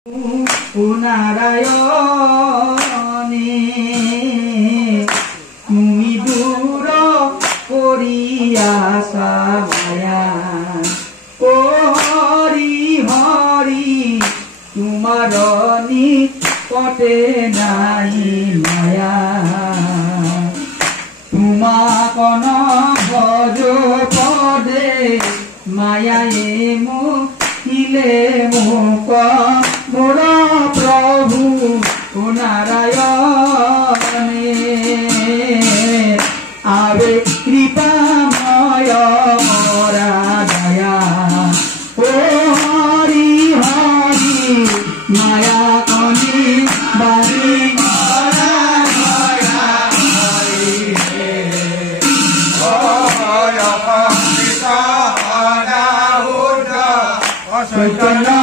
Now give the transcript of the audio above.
নারায়ণী তুমি দূর করিয়া সামায়া ও হরি হরি তোমার নিকটে নাই মায়া তোমাকন ভজ পদে মায়ায়ে মোহিলে মোক মোর প্রভু নারায়ণে আবে কৃপাময় মোরা দয়া ও হরি হরি মায়া কনি বাণী চৈতন্য